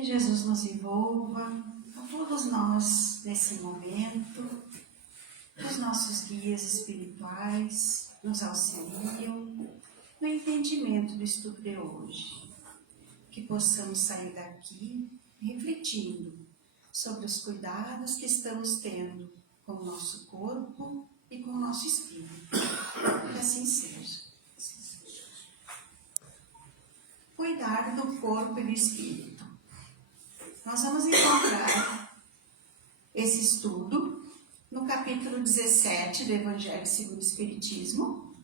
Que Jesus nos envolva, a todos nós nesse momento, os nossos guias espirituais nos auxiliam no entendimento do estudo de hoje. Que possamos sair daqui refletindo sobre os cuidados que estamos tendo com o nosso corpo e com o nosso espírito. Que assim seja. Cuidar do corpo e do espírito. Nós vamos encontrar esse estudo no capítulo 17 do Evangelho segundo o Espiritismo,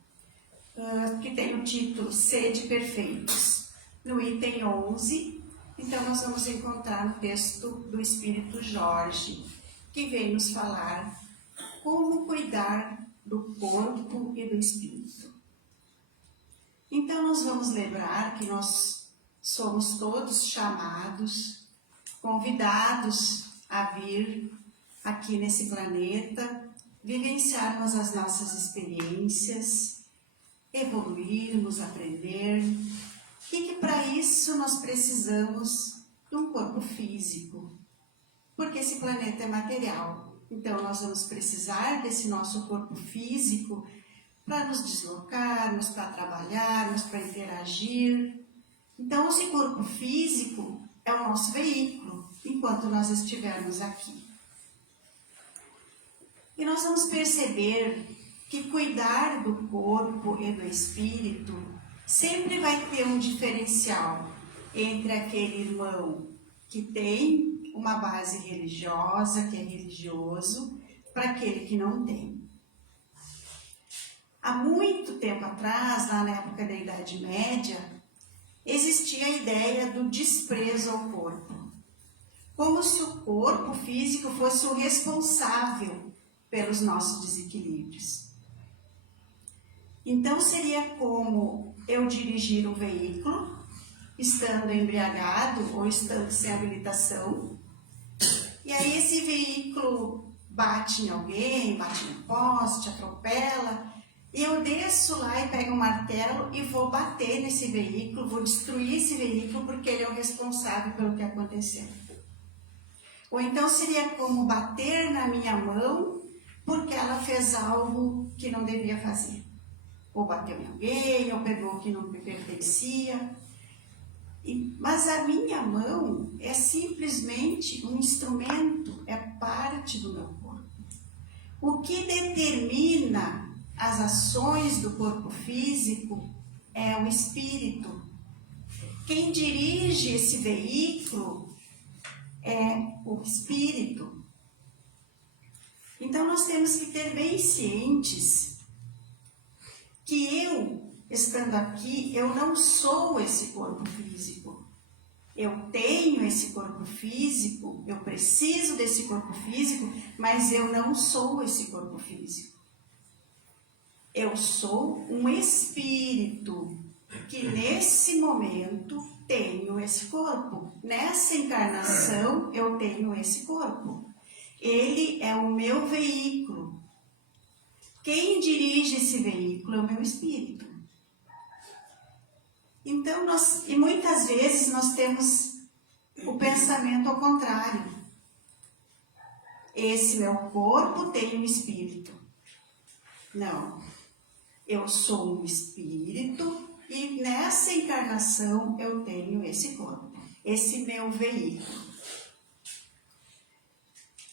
que tem o título Sede Perfeitos, no item 11. Então, nós vamos encontrar no texto do Espírito Jorge, que vem nos falar como cuidar do corpo e do espírito. Então, nós vamos lembrar que nós somos todos chamados, convidados a vir aqui nesse planeta, vivenciarmos as nossas experiências, evoluirmos, aprender, e que para isso nós precisamos de um corpo físico, porque esse planeta é material. Então, nós vamos precisar desse nosso corpo físico para nos deslocarmos, para trabalharmos, para interagir. Então, esse corpo físico é o nosso veículo, enquanto nós estivermos aqui. E nós vamos perceber que cuidar do corpo e do espírito sempre vai ter um diferencial entre aquele irmão que tem uma base religiosa, que é religioso, para aquele que não tem. Há muito tempo atrás, lá na época da Idade Média, existia a ideia do desprezo ao corpo, como se o corpo físico fosse o responsável pelos nossos desequilíbrios. Então, seria como eu dirigir um veículo, estando embriagado ou estando sem habilitação, e aí esse veículo bate em alguém, bate no poste, atropela, e eu desço lá e pego um martelo e vou bater nesse veículo, vou destruir esse veículo porque ele é o responsável pelo que aconteceu. Ou então seria como bater na minha mão porque ela fez algo que não devia fazer. Ou bateu em alguém, ou pegou o que não me pertencia. Mas a minha mão é simplesmente um instrumento, é parte do meu corpo. O que determina as ações do corpo físico é o espírito. Quem dirige esse veículo é o espírito. Então, nós temos que ter bem cientes que eu, estando aqui, eu não sou esse corpo físico. Eu tenho esse corpo físico, eu preciso desse corpo físico, mas eu não sou esse corpo físico. Eu sou um espírito que nesse momento tenho esse corpo. Nessa encarnação eu tenho esse corpo. Ele é o meu veículo. Quem dirige esse veículo é o meu espírito. Então, e muitas vezes nós temos o pensamento ao contrário. Esse meu corpo tem um espírito. Não. Eu sou um espírito e nessa encarnação eu tenho esse corpo, esse meu veículo.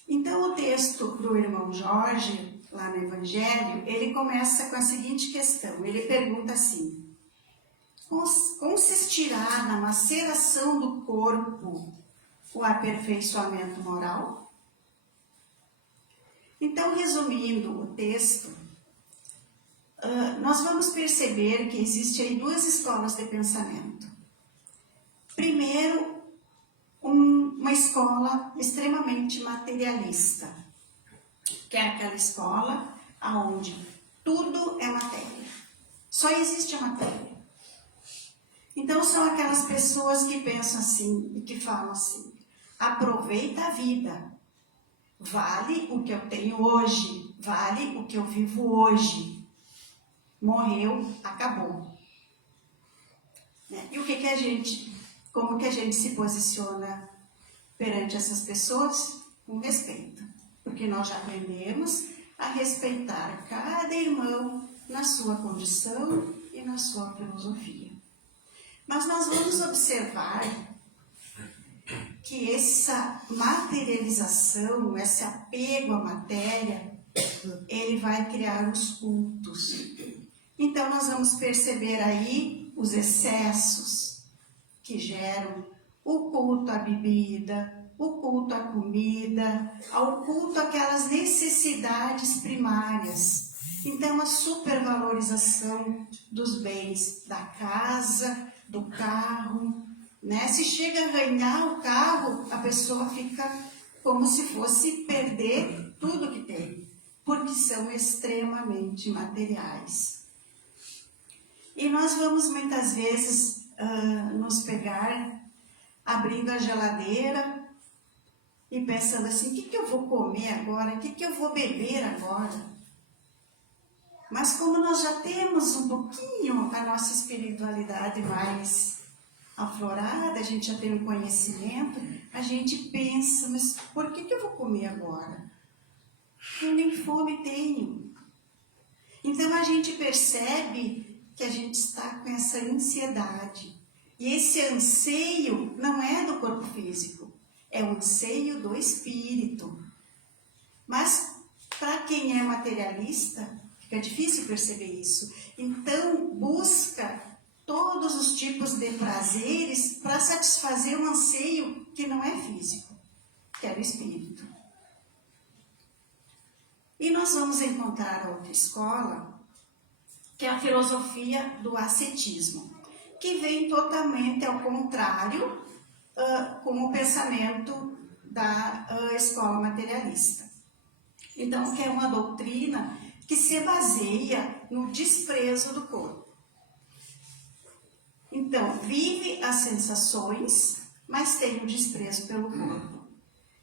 Então, o texto do irmão Jorge, lá no Evangelho, ele começa com a seguinte questão. Ele pergunta assim: consistirá na maceração do corpo o aperfeiçoamento moral? Então, resumindo o texto, nós vamos perceber que existem aí duas escolas de pensamento. Primeiro, uma escola extremamente materialista, que é aquela escola onde tudo é matéria, só existe a matéria. Então, são aquelas pessoas que pensam assim e que falam assim: aproveita a vida, vale o que eu tenho hoje, vale o que eu vivo hoje. Morreu, acabou. E o como que a gente se posiciona perante essas pessoas? Com respeito, porque nós já aprendemos a respeitar cada irmão na sua condição e na sua filosofia. Mas nós vamos observar que essa materialização, esse apego à matéria, ele vai criar os cultos. Então nós vamos perceber aí os excessos que geram o culto à bebida, o culto à comida, ao culto àquelas necessidades primárias. Então a supervalorização dos bens da casa, do carro, né? Se chega a arranhar o carro, a pessoa fica como se fosse perder tudo que tem, porque são extremamente materiais. E nós vamos muitas vezes nos pegar abrindo a geladeira e pensando assim, o que eu vou comer agora? O que eu vou beber agora? Mas como nós já temos um pouquinho a nossa espiritualidade mais aflorada, a gente já tem um conhecimento, a gente pensa, mas por que eu vou comer agora? Eu nem fome tenho. Então a gente percebe que a gente está com essa ansiedade. E esse anseio não é do corpo físico, é um anseio do espírito. Mas para quem é materialista, fica difícil perceber isso. Então busca todos os tipos de prazeres para satisfazer um anseio que não é físico, que é do espírito. E nós vamos encontrar outra escola, que é a filosofia do ascetismo, que vem totalmente ao contrário com o pensamento da escola materialista. Então, que é uma doutrina que se baseia no desprezo do corpo. Então, vive as sensações, mas tem o desprezo pelo corpo.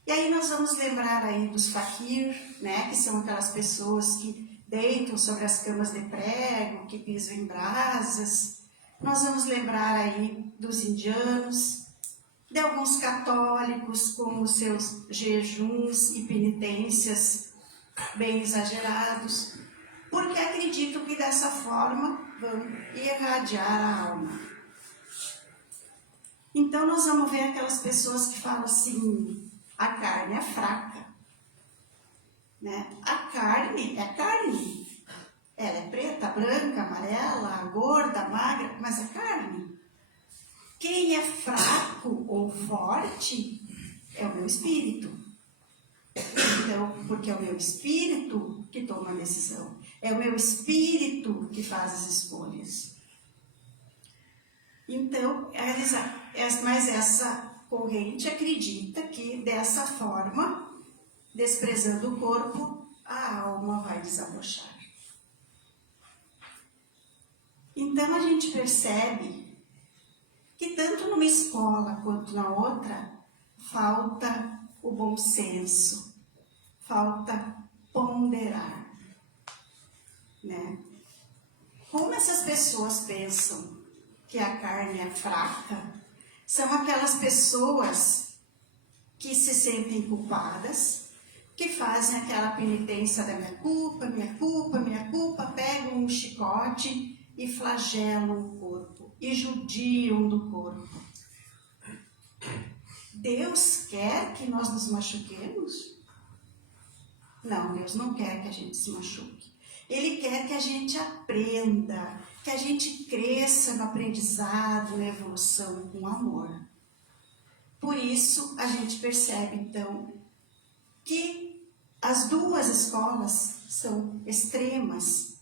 E aí nós vamos lembrar aí dos fakir, né, que são aquelas pessoas que deitam sobre as camas de prego, que pisam em brasas. Nós vamos lembrar aí dos indianos, de alguns católicos com os seus jejuns e penitências bem exagerados, porque acreditam que dessa forma vão irradiar a alma. Então nós vamos ver aquelas pessoas que falam assim, a carne é fraca, né? A carne é carne, ela é preta, branca, amarela, gorda, magra, mas é carne. Quem é fraco ou forte é o meu espírito. Então, porque é o meu espírito que toma a decisão, é o meu espírito que faz as escolhas. Então, mas essa corrente acredita que dessa forma, desprezando o corpo, a alma vai desabrochar. Então a gente percebe que tanto numa escola quanto na outra, falta o bom senso, falta ponderar, né? Como essas pessoas pensam que a carne é fraca, são aquelas pessoas que se sentem culpadas, que fazem aquela penitência da minha culpa, minha culpa, minha culpa, pegam um chicote e flagelam o corpo, e judiam do corpo. Deus quer que nós nos machuquemos? Não, Deus não quer que a gente se machuque. Ele quer que a gente aprenda, que a gente cresça no aprendizado, na evolução com amor. Por isso, a gente percebe, então, que as duas escolas são extremas,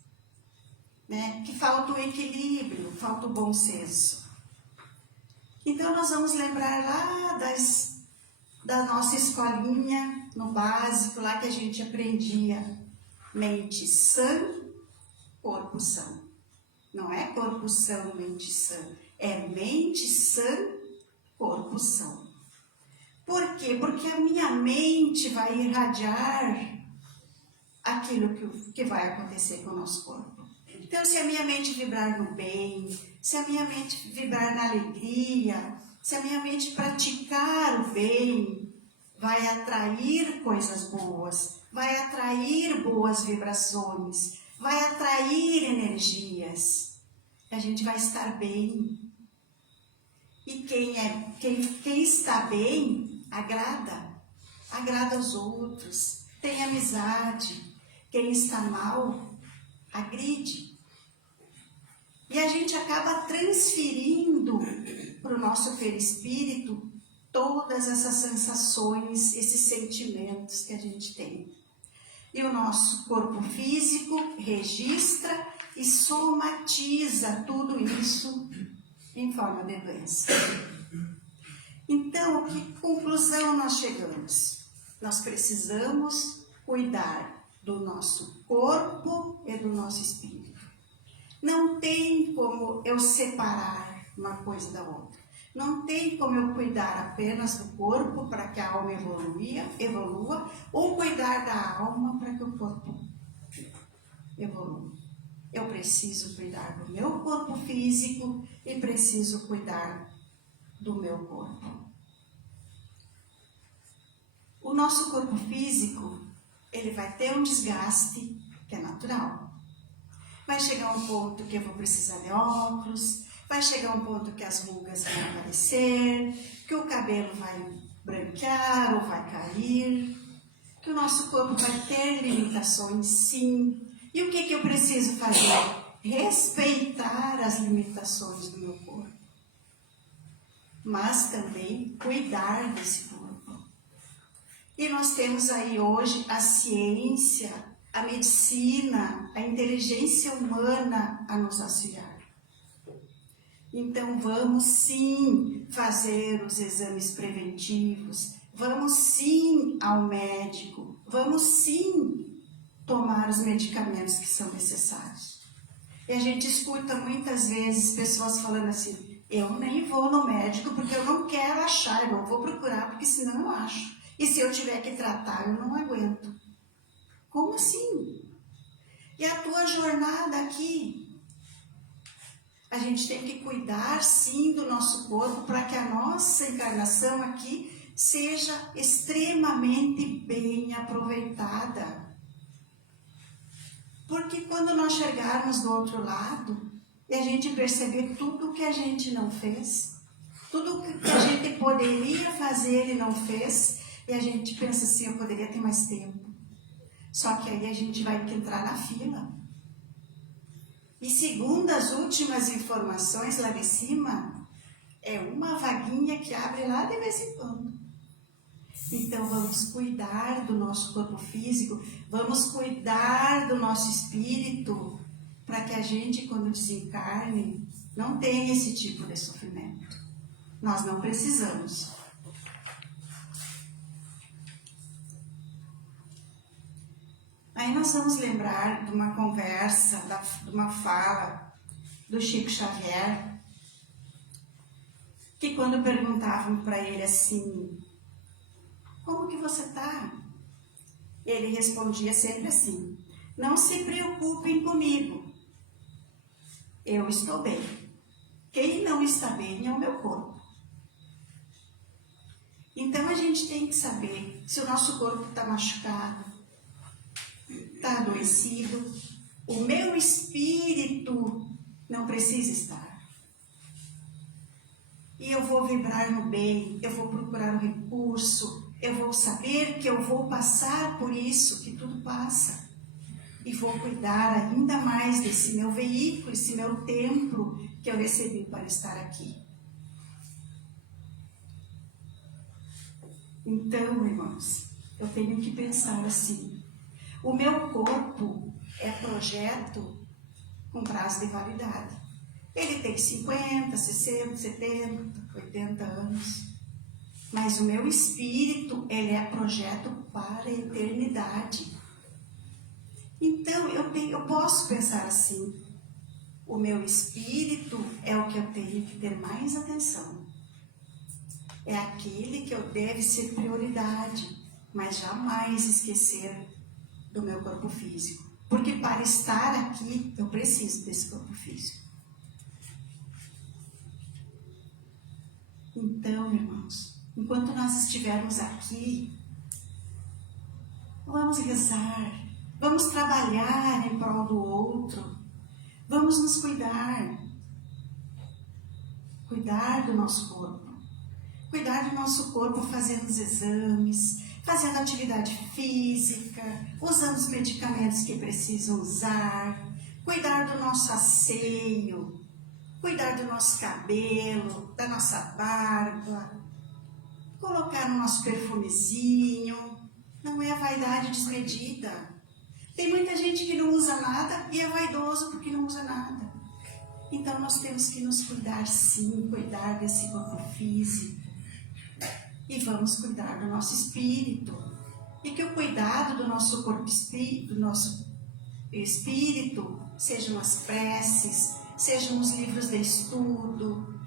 né? Que falta o equilíbrio, falta o bom senso. Então, nós vamos lembrar lá da nossa escolinha, no básico, lá que a gente aprendia mente sã, corpo são. Não é corpo são, mente sã. É mente sã, corpo são. Por quê? Porque a minha mente vai irradiar aquilo que vai acontecer com o nosso corpo. Então, se a minha mente vibrar no bem, se a minha mente vibrar na alegria, se a minha mente praticar o bem, vai atrair coisas boas, vai atrair boas vibrações, vai atrair energias. A gente vai estar bem. E quem está bem, agrada aos outros, tem amizade. Quem está mal, agride. E a gente acaba transferindo para o nosso perispírito todas essas sensações, esses sentimentos que a gente tem. E o nosso corpo físico registra e somatiza tudo isso em forma de doença. Então, que conclusão nós chegamos? Nós precisamos cuidar do nosso corpo e do nosso espírito. Não tem como eu separar uma coisa da outra. Não tem como eu cuidar apenas do corpo para que a alma evolua, ou cuidar da alma para que o corpo evolua. Eu preciso cuidar do meu corpo físico e preciso cuidar do meu corpo. O nosso corpo físico, ele vai ter um desgaste que é natural. Vai chegar um ponto que eu vou precisar de óculos, vai chegar um ponto que as rugas vão aparecer, que o cabelo vai branquear ou vai cair, que o nosso corpo vai ter limitações, sim. E o que eu preciso fazer? Respeitar as limitações do meu corpo, mas também cuidar desse corpo. E nós temos aí hoje a ciência, a medicina, a inteligência humana a nos auxiliar. Então vamos sim fazer os exames preventivos, vamos sim ao médico, vamos sim tomar os medicamentos que são necessários. E a gente escuta muitas vezes pessoas falando assim, eu nem vou no médico porque eu não quero achar, eu não vou procurar porque senão eu acho. E se eu tiver que tratar, eu não aguento. Como assim? E a tua jornada aqui? A gente tem que cuidar sim do nosso corpo para que a nossa encarnação aqui seja extremamente bem aproveitada. Porque quando nós chegarmos do outro lado e a gente perceber tudo que a gente não fez, tudo que a gente poderia fazer e não fez, e a gente pensa assim, eu poderia ter mais tempo. Só que aí a gente vai entrar na fila. E segundo as últimas informações lá de cima, é uma vaguinha que abre lá de vez em quando. Então vamos cuidar do nosso corpo físico, vamos cuidar do nosso espírito, para que a gente, quando desencarne, não tenha esse tipo de sofrimento. Nós não precisamos. Aí nós vamos lembrar de uma conversa, de uma fala do Chico Xavier, que quando perguntavam para ele assim, como que você está? Ele respondia sempre assim, não se preocupem comigo, eu estou bem. Quem não está bem é o meu corpo. Então a gente tem que saber se o nosso corpo está machucado, está adoecido, o meu espírito não precisa estar. E eu vou vibrar no bem, eu vou procurar um recurso, eu vou saber que eu vou passar por isso, que tudo passa. E vou cuidar ainda mais desse meu veículo, esse meu templo que eu recebi para estar aqui. Então, irmãos, eu tenho que pensar assim, o meu corpo é projeto com prazo de validade. Ele tem 50, 60, 70, 80 anos. Mas o meu espírito, ele é projeto para a eternidade. Então, eu posso pensar assim, o meu espírito é o que eu tenho que ter mais atenção. É aquele que eu deve ser prioridade, mas jamais esquecer do meu corpo físico. Porque para estar aqui, eu preciso desse corpo físico. Então, irmãos, enquanto nós estivermos aqui, vamos rezar, vamos trabalhar em prol do outro, vamos nos cuidar. Cuidar do nosso corpo. Cuidar do nosso corpo fazendo os exames, fazendo atividade física, usando os medicamentos que precisam usar, cuidar do nosso asseio, cuidar do nosso cabelo, da nossa barba, colocar o nosso perfumezinho. Não é a vaidade desmedida. Tem muita gente que não usa nada e é vaidoso porque não usa nada. Então nós temos que nos cuidar sim, cuidar desse corpo físico. E vamos cuidar do nosso espírito. E que o cuidado do nosso corpo do nosso espírito sejam as preces, sejam os livros de estudo,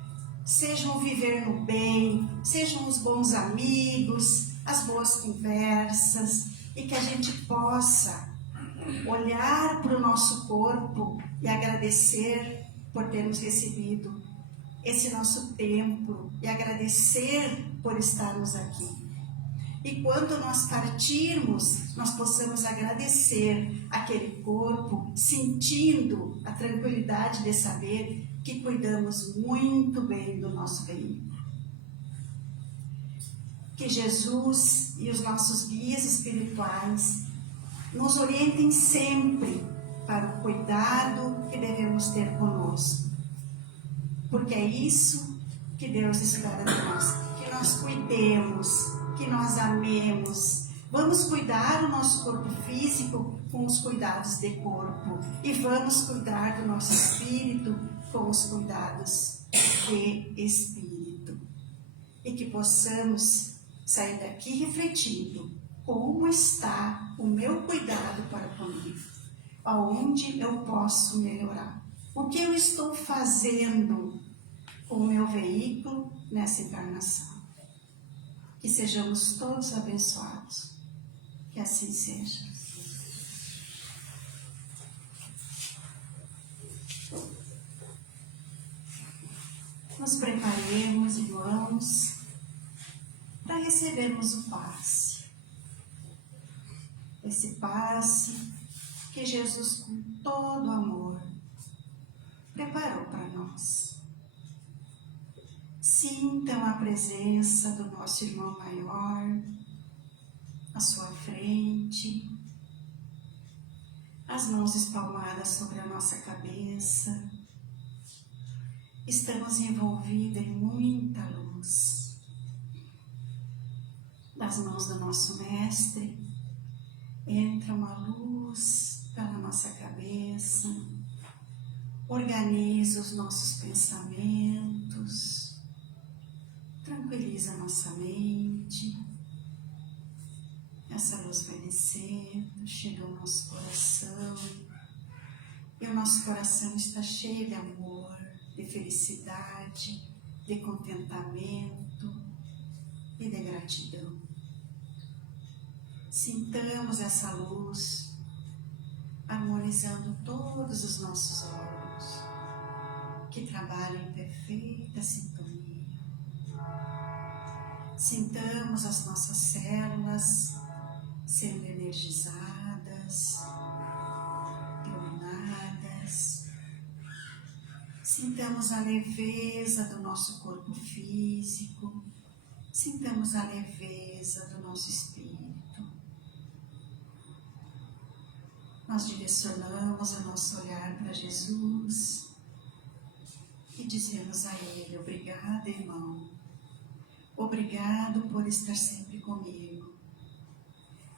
sejam o viver no bem, sejam os bons amigos, as boas conversas, e que a gente possa olhar para o nosso corpo e agradecer por termos recebido esse nosso templo e agradecer por estarmos aqui. E quando nós partirmos, nós possamos agradecer aquele corpo, sentindo a tranquilidade de saber que cuidamos muito bem do nosso veículo. Que Jesus e os nossos guias espirituais nos orientem sempre para o cuidado que devemos ter conosco. Porque é isso que Deus espera de nós, que nós cuidemos, que nós amemos. Vamos cuidar do nosso corpo físico com os cuidados de corpo e vamos cuidar do nosso espírito com os cuidados de espírito. E que possamos sair daqui refletindo como está o meu cuidado para comigo, aonde eu posso melhorar, o que eu estou fazendo com o meu veículo nessa encarnação. Que sejamos todos abençoados, que assim seja. Nos preparemos, irmãos, para recebermos o passe. Esse passe que Jesus, com todo amor, preparou para nós. Sintam a presença do nosso irmão maior à sua frente, as mãos espalmadas sobre a nossa cabeça. Estamos envolvidos em muita luz. Das mãos do nosso mestre entra uma luz pela nossa cabeça, organiza os nossos pensamentos, tranquiliza a nossa mente. Essa luz vai descendo, chega ao nosso coração, e o nosso coração está cheio de amor, de felicidade, de contentamento e de gratidão. Sintamos essa luz harmonizando todos os nossos órgãos, que trabalham em perfeita sintonia. Sintamos as nossas células sendo energizadas, iluminadas. Sintamos a leveza do nosso corpo físico. Sintamos a leveza do nosso espírito. Nós direcionamos o nosso olhar para Jesus e dizemos a Ele: obrigado, irmão. Obrigado por estar sempre comigo.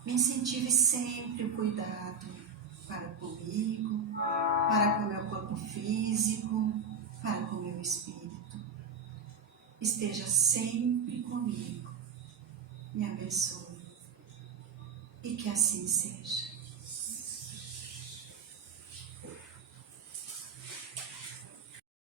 Me incentive sempre o cuidado para comigo, para com o meu corpo físico, para com o meu espírito. Esteja sempre comigo. Me abençoe. E que assim seja.